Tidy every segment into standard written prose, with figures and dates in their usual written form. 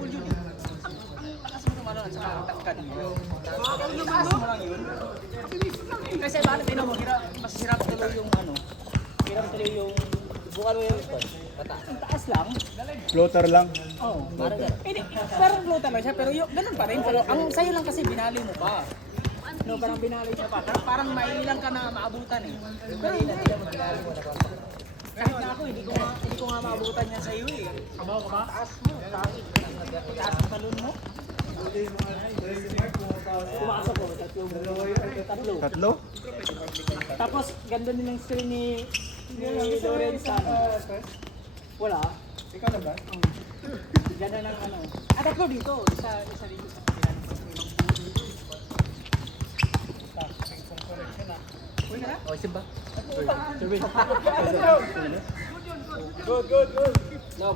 full yun eh. Ang lakas mo naman at saka ang takkan mo. Taas mo lang yun. Kasi bakit din mo, mas hirap tuloy yung ano. Hirap tuloy yung bukan mo yung ang taas lang. Floater lang. Oo, parang gano'n. Hindi, parang floater lang siya, pero ganun pa rin. Pero ang sa'yo lang kasi binali mo pa. No, parang binali siya pa. Parang mailang ka na maabutan eh. Pero hindi. Kahit na ako, hindi ko nga maabutan yan sa'yo eh. Kabaw ka ba? Taas mo, taas ang talon mo. Pumasok ko, tatlo. Tatlo? Tapos, ganda din ang screen ni Lorenz. Wala. Ikaw na ba? Ganda ng ano. Tatlo dito. Isa dito sa kapilan. Uy ka na? O, isim ba? Good. No.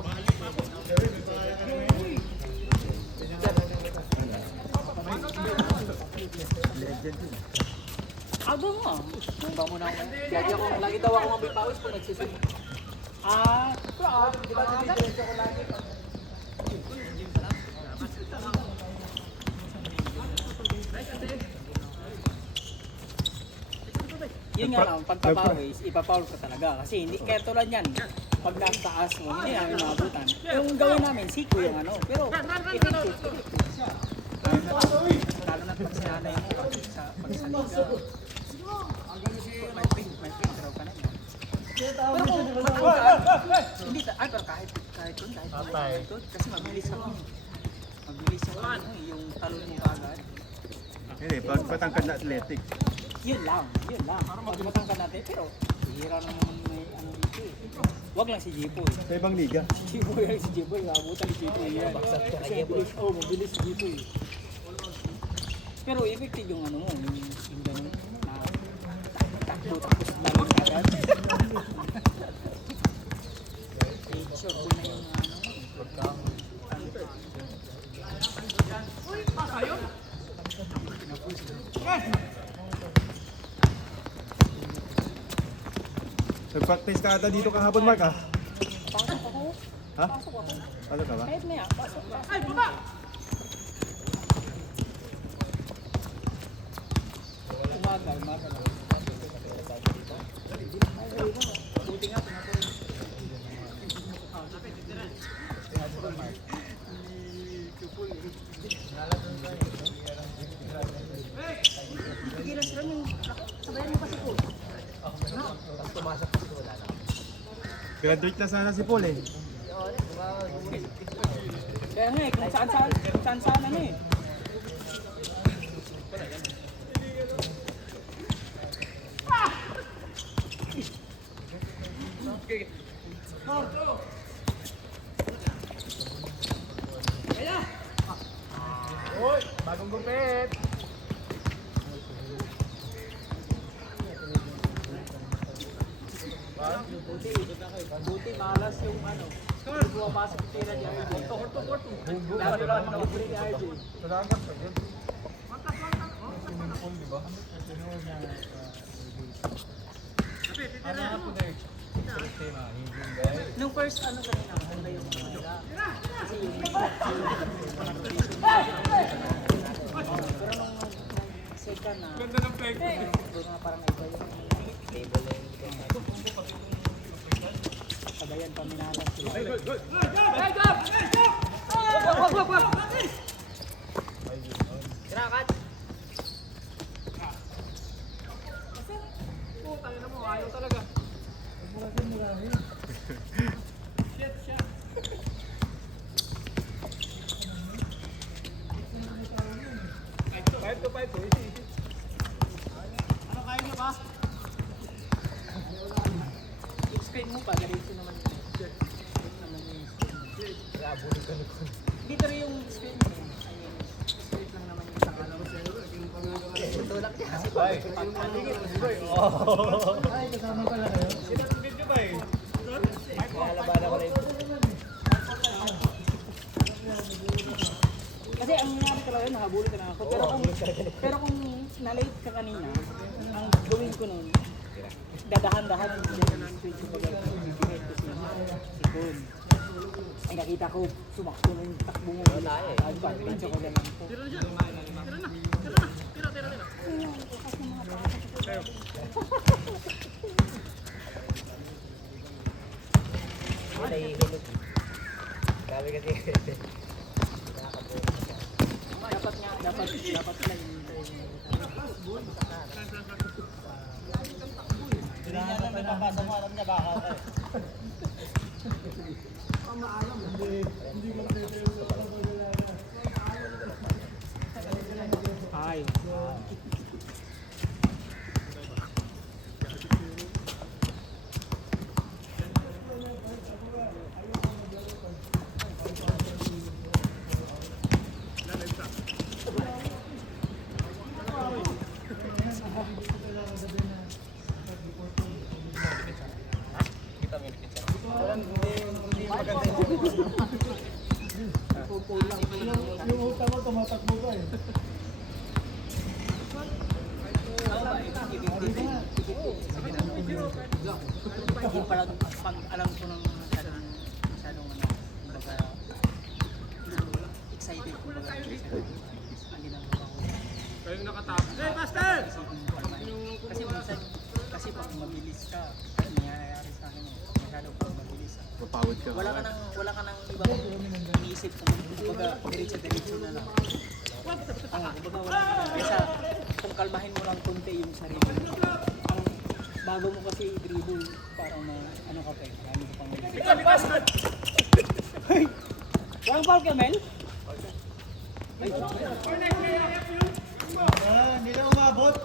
Aba mo. Ba mo na ako. Lagi daw ako mabipawis kung nagsisim. Di ba nabibigyan ko lagi? Yun nga lang, pagpapawis, ipapawl ka talaga. Kasi hindi, kaya tulad yan, pag nasa taas mo, hindi namin maabutan. Yung gawin namin, siko yung ano. Pero, effective siya. Lalo na pag sinanay mo, pagsalig ka. May pink, draw ka na yan. Pero kung hindi, pero kahit doon, kasi mabilis ako. Mabilis yung talon mo agad. Hindi, pag patangkad na athletic. Yun lang. Pag matangkad natin, pero hihira naman may ano dito eh. Wag lang si Jipoy. Sa ibang liga. Si Jipoy, abutan ni Jipoy yan. Kasi mabilis si Jipoy. Pero effective yung ano mo, yung ganun na takbo tapos lalim agad. Sure, doon na yung ano. Uy, pasayo? Nag-practice ka ata dito kahapon, Mark, ah? Pasok ako. Ha? Pasok ako. Ano ka ba? Kahit maya, pasok. Ay, baba! Umaga lang. Buti nga, pinatuloy. Pigilan sila yung sabayan mo pa si Paul. Graduate na sana si Paul, eh. Kaya nga eh, kung saan ano eh. Hoy, bagong gupit. Buti malas yung ano. Hindi pumapasok yung tira ni RJ. Lalo lang mga kapuli ni RJ. Salamat pa yun. Swimming pool, di ba? Ano nga po na yun? Nung first ano kanina, maganda yung mga nila. Kasi yung pero nung second na, ganda ng play. Doon nga parang iba yung table na yung sabayan pa minalas sila. Kinakat! Tayo na mo, ayaw talaga. Ano kaya niyo ba? Yung screen mo pa, ganito naman yung dito rin yung screen mo. Ayun, straight lang naman yung sakala mo. Tulak niya kasi pag-paligid. Ay, kasama pala kayo? Video ba eh? Nalabanan ko rin. Kasi ang nangyari talaga, nakabulit ka na ako. Pero kung na-late ka kanina, ang gawin ko nun, dadahan-dahan yung switch ko pag-ibigay kasi si Kun. Ay nakita ko, sumakto na yung takbo mo. Wala eh. Sabi ko, diretso ko na lang po. Sabi kasi. Dapat lang yung hindi niya alam na papasa mo, alam niya baka. Ay. Yung utang mo, tumatakbo ka eh. Hindi pala pag alam ko ng masyadong kumbaga, excited kumbaga. Ang ginagawa ko. Kayo nakatapos. Hey, Master! Kasi minsan, kasi pag mabilis ka, nangyayari sa akin masyadong pag mabilis ka. Mapawid ka. Wala ka nang ibang iniisip kung kumbaga diretso na lang. Kumbaga wala ka nang. Kaysa kung kalmahin mo lang konti yung sarili mo. Ang bago mo kasi i-dribble, parang ano ka pa eh. Marami ka pang iniisip. Hey! Walang foul ka, Mel? Ay, Hindi na umabot.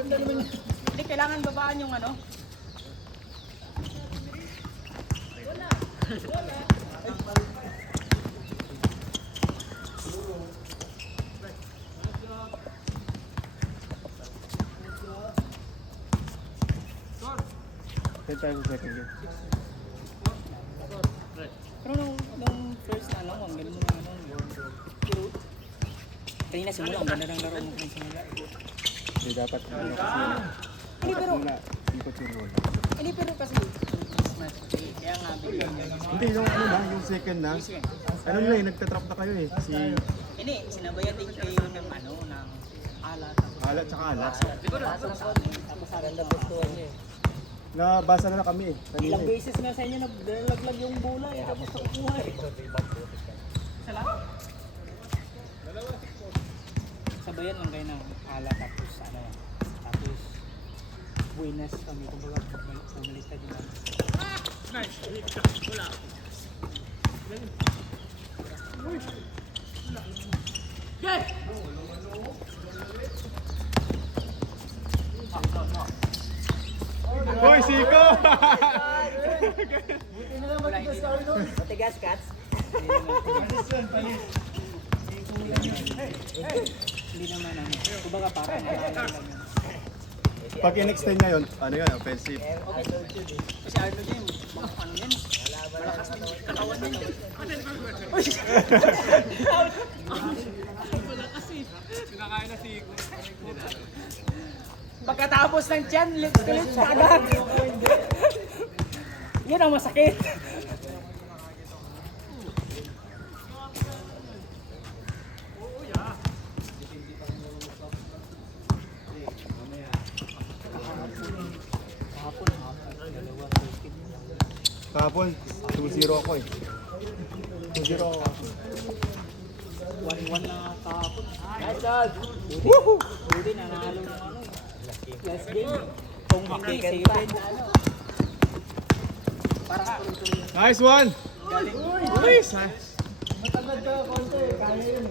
hindi, kailangan babaan yung ano. Kaya tayo sa second game. Pero nung first na lang, ang ganda ng ano, pero kanina simula, ang ganda ng laro mo kung simula. Hindi dapat ano kasi Hindi pero, muna ikot yung goal. hindi pero kasi Christmas Day, kaya nga bigyan niya. Hindi, yung ano na, yung second na. Ano na eh, nagtatrap na kayo eh. Si Hindi, sinabayan din kayo ng ano, ng alat. Alat tsaka Alat. Tapos sa akin na gustuhan niya. Nabasa na kami eh. Kanina Ilang eh. beses nga sa inyo naglalaglag yung bola eh, tapos nakukuha eh. Sala? Sabayan lang kayo ng alat tapos ano, tapos buenas kami, kumbaga bumaliktad yung ano. Hoy, Siko! Wala, hindi. Matigas, Cats. Hindi naman ano. Kumbaga parang naalala lang yun. Pag in-extend niya yun, ano yun, offensive. Kasi Arnold yun, mga ano yun, malakas na katawan na yun. Pinakain na si Pagkatapos ng tiyan, lips agad. Yun ang masakit. Kahapon, 2-0 ako eh. 2-0 ako. 1-1 na kahapon. Buti nanalo ng ano. Last game. Kung hindi, seven na ano. Parang tuloy-tuloy. Nice one! Galing. Nice! matagad ka konti, kaya yun.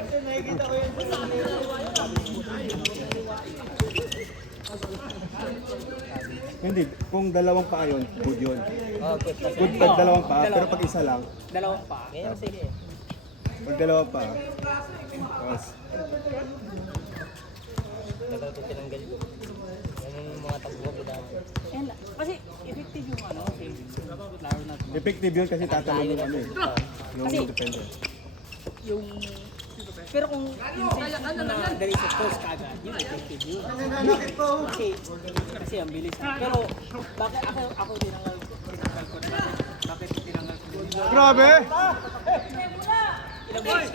Kasi nakikita ko yun. Hindi, kung dalawang paa yun, good yun. Okay, Good pag dalawang paa, pero pag isa lang, Dalawang pa. ngayon sige. pag dalawang paa, tapos, Dalawa ito tinanggal ko. Yan yung mga takbo ko dami. Kasi effective yung ano, laro na effective yun kasi tatalon yung ano eh. Yung Kasi- defender. yung pero kung yung na dali sa post kagad, yun effective yun. Kasi ang bilis na. Pero bakit ako din ang Bakit tinanggal ko? Grabe! Ilang beses.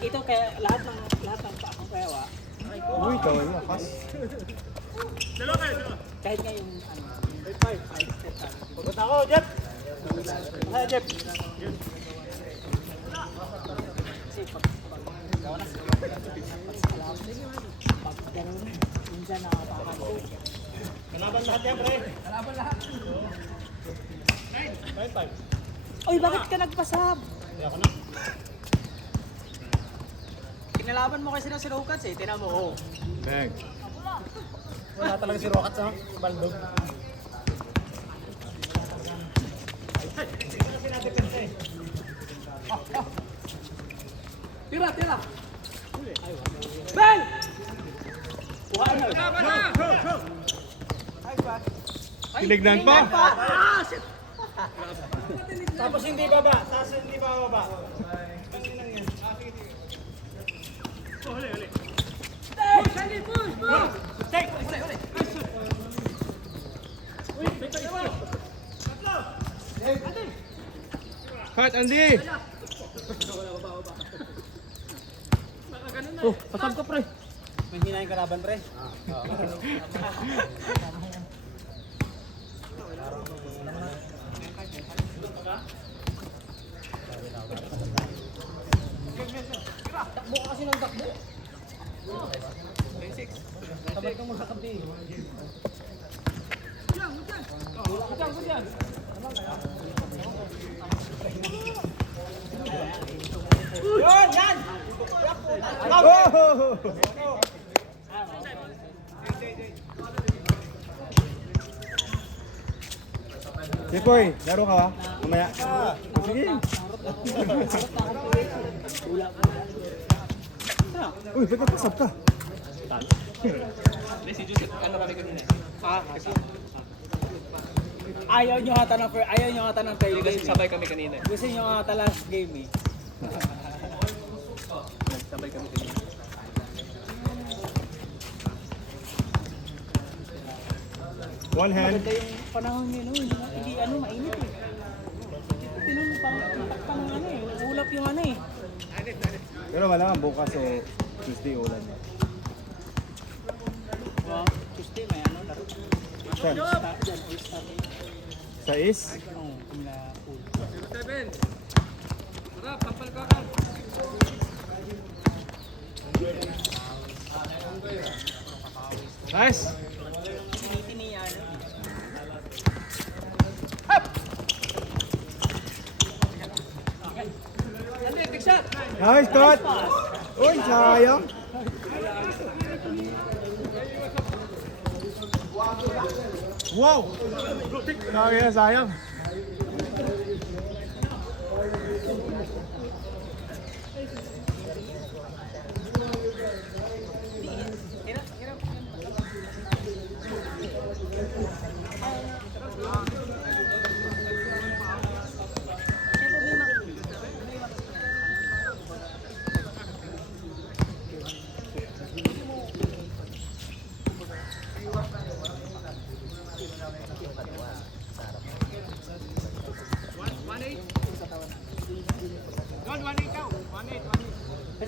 Ito kaya lahat ng pakong kayawa, Uy, tawal na. Pas. kahit nga yung ano, Pagod ako, Jeff! Ay, Jeff! kasi pag ganun, minsan nakakakanto. Kalaban lahat yan, pre! Oy, bakit ka nagpasab? Hindi ako na. Kinalaban mo kasi ng sinukats eh. Tinan mo, oh. Bang. Wala talaga si Rocket sa baldog. Tira! Bang! Tinignan pa. Tapos hindi baba. Tapos hindi baba. Cut, Andy! Oh, pasab ka, pre. May hina yung kalaban, pre. Takbo ka kasi ng takbo. Tabat kang magkakabi. Diyan. Yan! Oh! Jepoy, laro ka ba? Mamaya. Sige. Uy, ba't napasab ka? Ayaw nyo ata ng tayo Kasi sabay kami kanina. Gusto nyo ata last game eh. Sabay kami kanina. One hand. Maganda yung panahon nyo, no? Hindi mainit eh. Tinun pang ano eh, ulap yung ano eh. Pero wala kang bukas o Tuesday ulan. Wow, Tuesday may ano, laro. Saan? Dyan, all-star eh. Sa is? Oo, kung na pool. Nice! Tinitini ano. Nice, cut! Uy, sayang! Wow! Sayang.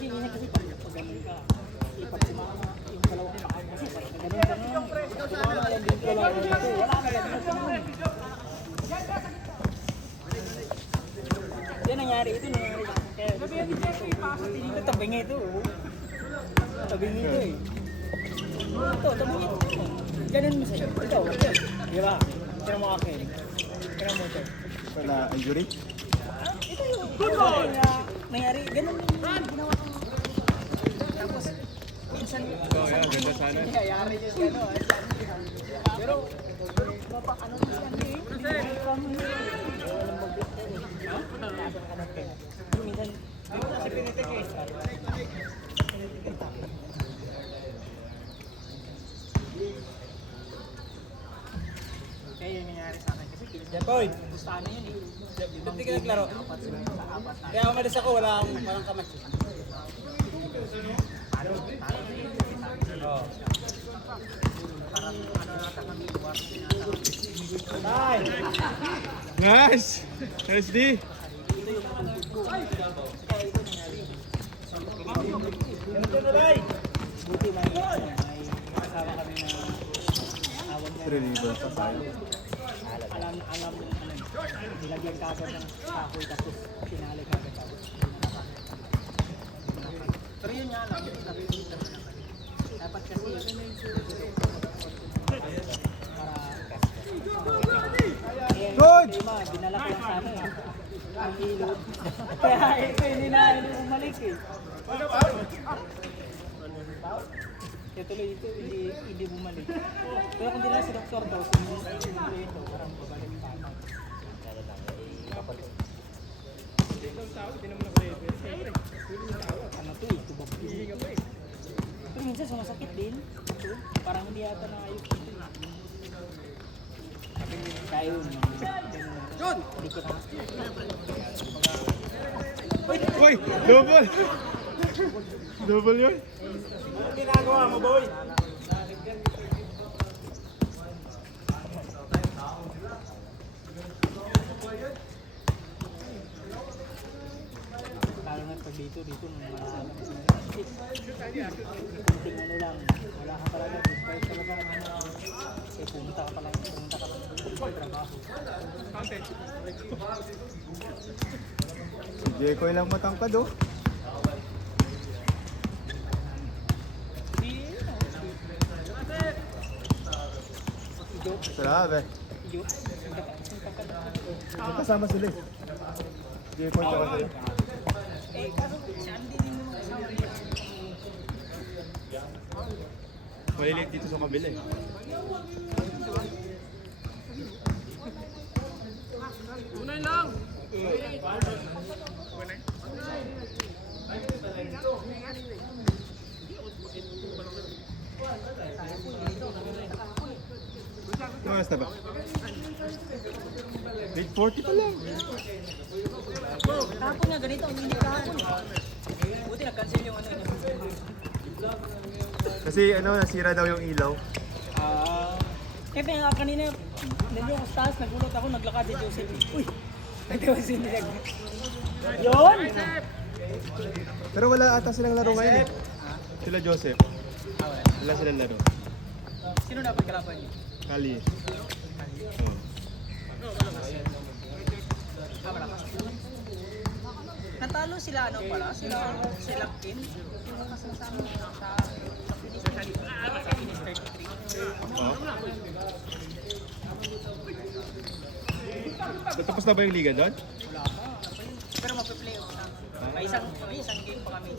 Kasi yun kasi pag ganun ka, ipat yung dalawang paa mo. Kasi pag ganun ka nga, tumama yan din ko lang. Wala na yan. Yan nangyari ito. Kaya dito tabing ito. Tabing ito eh. Ito, tabing ito. Ganun mo sa'yo. Ikaw, di ba? Kaya mo akin. Kaya mo ito. Wala injury? Ito yung nangyari. Ganun yung ginawa ko. Tapos, minsan, Ganda sana. nangyayari yung gano'n. Pero, mapa, ano na siya eh. Walang mag-block na eh. Laban ka na ito. Pero minsan, kasi pinitik eh. Kaya yung nangyari sa akin. Kasi Jepoy! gusto na yun eh. Ba't di ka naglaro? Kaya umalis ako, walang kamay. Nice! Nice D! Buti may kasama kami na awan niya. Reliever pa tayo. Alam mo ano, nilagyan ka agad ng kahoy tapos pinali ka agad tapos pero yun nga lang, dapat kasi Good! Lima, dinala ko lang sana eh. Ang ilog. Kaya ito hindi na umalik eh. Kaya tuloy ito, hindi bumalik. Pero kung dinala si Dr. daw, sinulo ito, parang babalik pa. Ano to eh, tubag yun. Pero minsan sumasakit din. Ito, parang hindi yata naayos ito. Kaya yun. Yun! Likot na. Uy! Double! Double yun? Ano ginagawa mo, boy? Lalo na pag dito malalang kunting ano lang, wala ka talaga, despite talaga pumunta ka pa lang sa trabaho. Si Jekoy lang matangkad oh. Grabe. Kasama sila eh. Jekoy pa kasi. Kaso siya hindi din mo kasama niya. Maliliit dito sa kabila eh. Mas na ba? 8:40 pa lang. Kahapon nga ganito, ang init kahapon. Buti nag-cancel yung ano. Kasi ano, nasira daw yung ilaw. Kaya nga kanina, nandun ako sa taas, nagulat ako, naglakad si Joseph. Uy! Nagtawa si Nilag. Yun! Pero wala ata silang laro ngayon eh. Sila Joseph. Wala silang laro. Sino dapat kalaban niyo? Kali. Wala ka. Natalo sila ano pala? Sila Kim? Sino kasama sa amin? Sa Finish 33. Oh. Tapos na ba yung liga doon? Wala pa. Pero mape-playoff na. May isang game pa kami.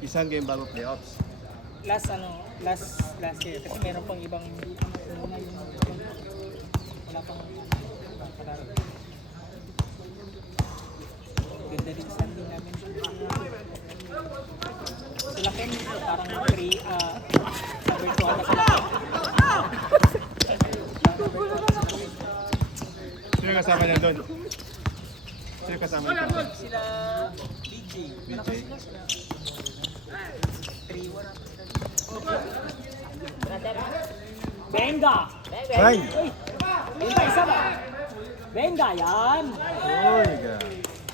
Isang game bago playoffs. Last year. Kasi meron pang ibang wala pang kalaro. Ganda din sa hindi namin. Sila Ken, parang sa virtual na sila. Sino kasama niya doon? Sino kasama niya doon? Sila DJ. DJ? Sila 3-1 at Benga! Fine! Uy! Benga, isa ba? Benga, yan! Oh my God.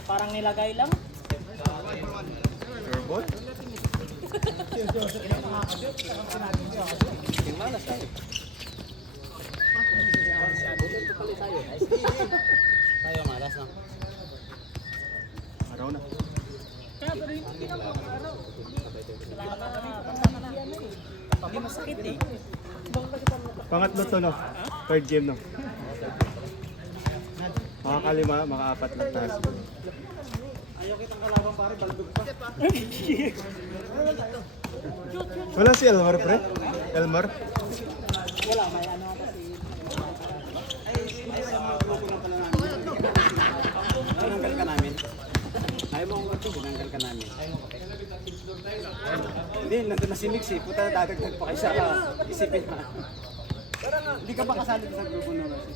Parang nilagay lang. Turbot? Malas tayo. Tayo malas na. Araw na. Kaya pero hindi na po. Hindi masakit eh. Pangatlo to no? Third game no? Makakalima, makaapat lang tayo. Ayaw kitang kalaban pare, baldog pa. Wala si Elmer pre? Elmer? Wala, may ano kasi. Ay, sa mga grupo lang pala namin. Sinanggal ka namin. Ayaw mo akong kasi, sinanggal ka namin. Hindi, nandun na si Mix eh. Puta, dadagdag pa kayo siya. Isipin na. Hindi ka ba kasali sa grupo na kasi?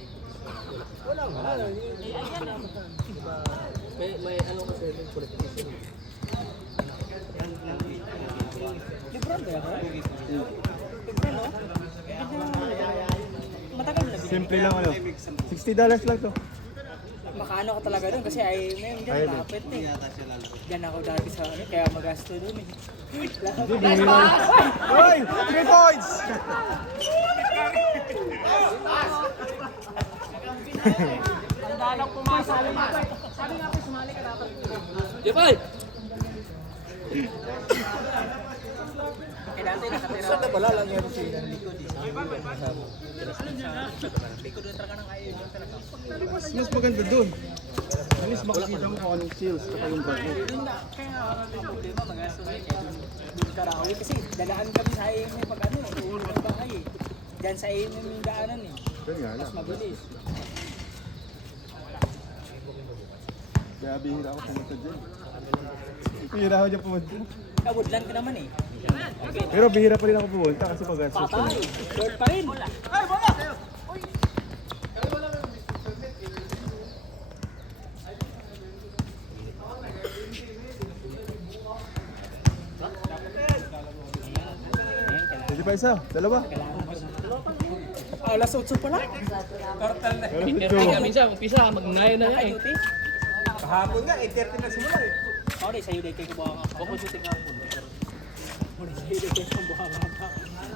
Wala. May ano kasi yung qualification. Lebron ba yan? Lebron, no? Simple lang ano. $60 lang to. Makaano ka talaga doon kasi ay may Ayun, dyan, lapit eh. Diyan ako dati sa ano, kaya magasto doon eh. Nice pass! Hoy! 3 points! Jepay! Eh dati nakatira ako. Wala lang yan si likod eh. Likod doon talaga ng ayaw doon talaga. Mas maganda dun. At least makikita mo kung anong sales saka yung brand mo. Doon na, kaya ang problema magasto doon kaya doon Karawi kasi dadaan kami sa AMM pag ano eh, uwi ng bahay eh. Diyan sa AMM yung daanan eh. Ganyan nga lang. Mas mabilis. Kaya bihira ako pumunta dyan. Bihira ako dyan pumunta. Woodland ka naman eh. Pero bihira pa rin ako pumunta kasi pag-gastos ko. Patay. Short pa rin. Hindi pa isa, dalawa. Alas 8 pa lang. Pero Kaya minsan, umpisa, mag-9 na yan eh. Duty. Kahapon nga, 8:30 na simula eh. Ako na sa'yo dahil kayo kubuha ka. Ako shooting nga po. Ako na sa'yo dahil kayo kubuha ka.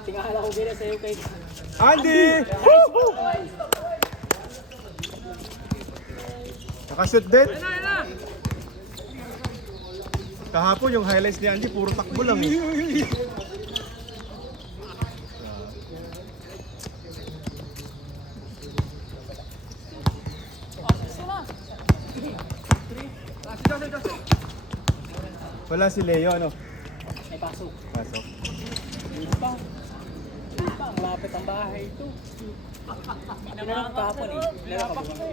Tingala ko gina sa'yo kay... Andy! Woo! Nakashoot din. Kahapon yung highlights ni Andy, puro takbo lang eh. Wala si Leo, ano? May pasok. Pasok. Hindi pa. Ang lapit ang bahay ito. Pinarap ko kahapon eh. Pinarap ko ba?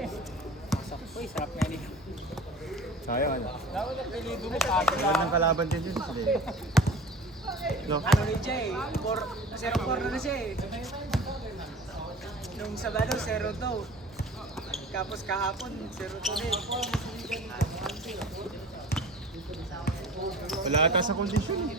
Pasok ko eh. Sarap nga nito. Sayang, ano? Wala ng kalaban din yun si Leo. No? Ano rin siya eh. 0-4 na siya eh. Nung Sabado, 0-2. Tapos kahapon, 0-2 din. Wala ata sa kondisyon.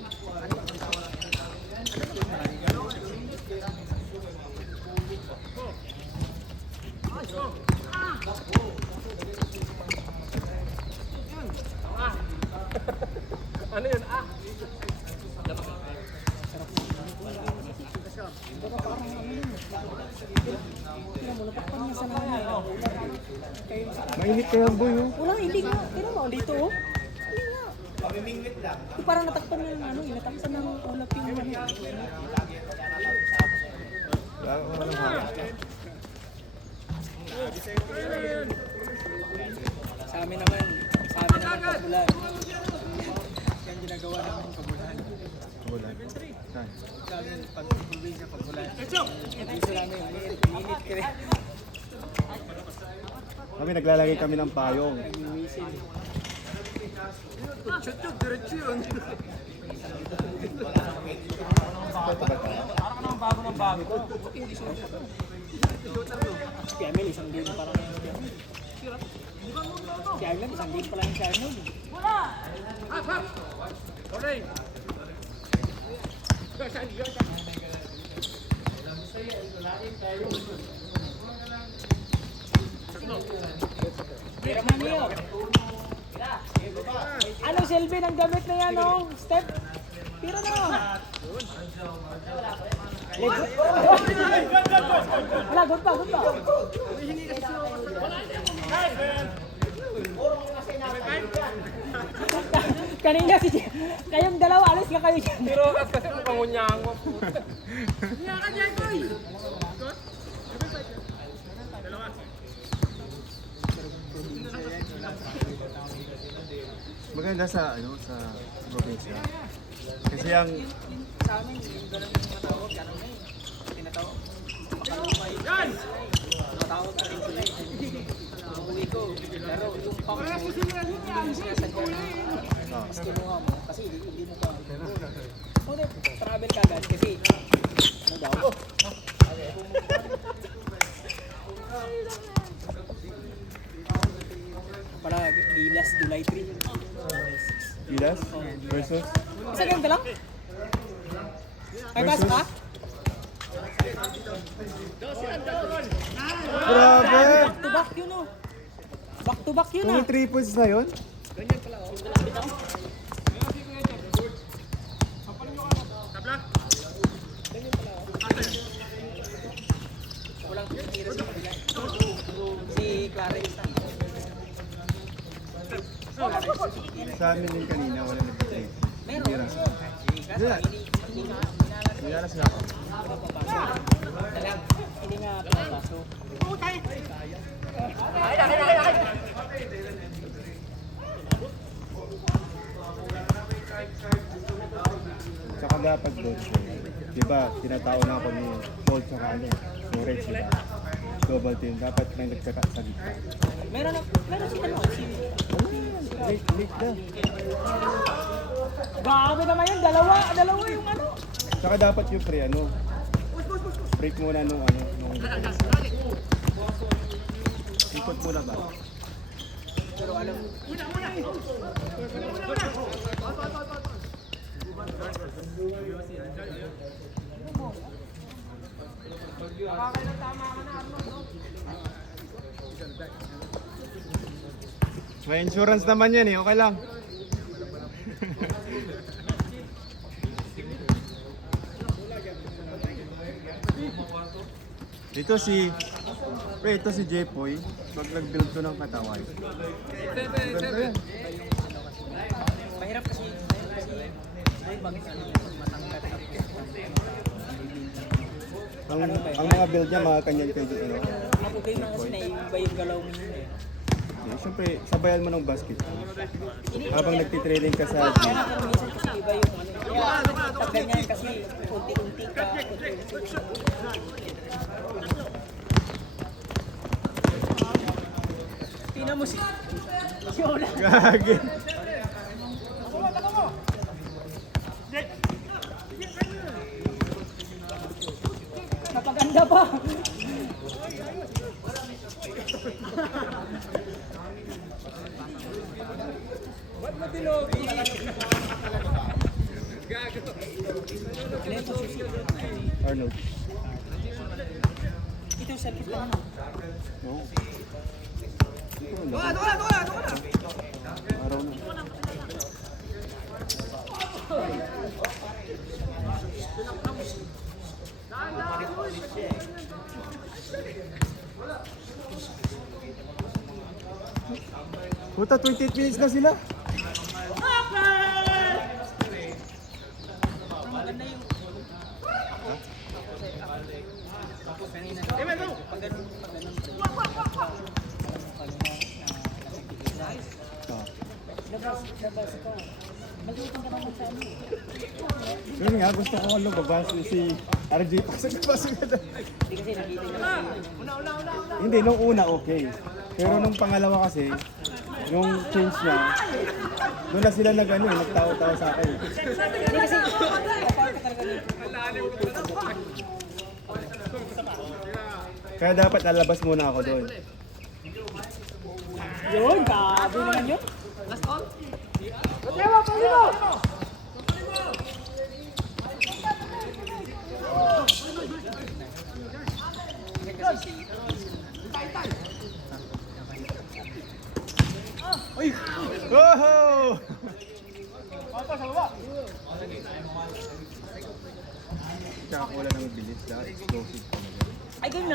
Ano yun? Ah! Mainit kaya ang boy, oh. Wala, hindi nga. Pero mo, dito oh. Hindi nga. Pamimingwit lang. Parang natakpan na ng ano, natakpan ng ulap yung ano. Wala akong walang hangin. Sa amin naman pabulan. Yan ginagawa namin pabulan. Wala. Saan? Sa amin, pag-uwi sa pabulan. Dito namin, minit ka rin. Kami naglalagay kami ng payong. Nag-wisil. Si Emil, isang din pa lang yung si Arnold, isang din pa lang yung si Arnold. Tira man niyo. Anong silbi ng gamit na yan, oh? Step? Tira na. Wala, good pa, good pa. Kanina si kayong dalawa, alis ka kayo dyan. Pero kasi ang pangunyang mo. Maganda sa ano sa probinsya. Kasi ang Sa amin, yung ganun yung matawag, ano na eh. Tinatawag. Makalumay. Yan! Matawag ka rin sila eh. Uwi ko, pero yung pang hindi mo sinasadya na mas kinuha mo. Kasi hindi mo pa. Kung travel ka agad, kasi ano daw? Para Gilas, July 3. Gilas versus Isa game ka lang? May pasok ka? Grabe! Back to back yun, oh. Back to back yun, Kung ah. may 3 points na yun? Walang tiro sa kabila. Si Clarence. Sa amin din kanina, wala nag-trade. Meron. Kaso, Wala. hindi nga, Nilalas na ako. hindi nga pinapasok. Tsaka dapat doon, di ba, tinatao na ako ni Paul tsaka ano, Suarez, di ba? Double team, dapat may nagkaka sa gitna. Meron si ano, si... Late na. Grabe naman yun, dalawa yung ano. Tsaka dapat yung pre, ano, break muna nung ano, nung... Ikot muna ba? Pero alam, May insurance naman yan eh, okay lang. ito si Jepoy, pag nag-build to ng katawan. Ganda yan. mahirap kasi, ay bakit ano, matangkat Ang mga build niya, mga kanyang pwede ano. Ako game na kasi naiiba yung galaw mo yun eh. Siyempre, sabayan mo ng basket. Habang nagtitraining ka sa Kaya nga pero minsan kasi iba yung ano. Kaya pag ganyan kasi unti-unti ka, Tingnan mo si Yola. Gagi. Napaganda pa. Arnold. Ito yung sakit lang. No. Araw na. Puta, 28 minutes na sila. Maganda yung... Kanina. Pag ganun. Ah. Labas ko. Magluto ka naman sa ano. Yun nga, gusto ko lumabas si RJ pasok na pasok na. Hindi kasi nakita niyo kasi. Hindi, nung una okay. Pero nung pangalawa kasi, yung change niya, doon na sila nagtawa-tawa sa akin. Hindi kasi, kapag ka talaga Kaya dapat lalabas muna ako doon. yun, gabi naman yun. Woohoo! Tsaka wala nang bilis, dahil explosive pa. Ay, ganun na.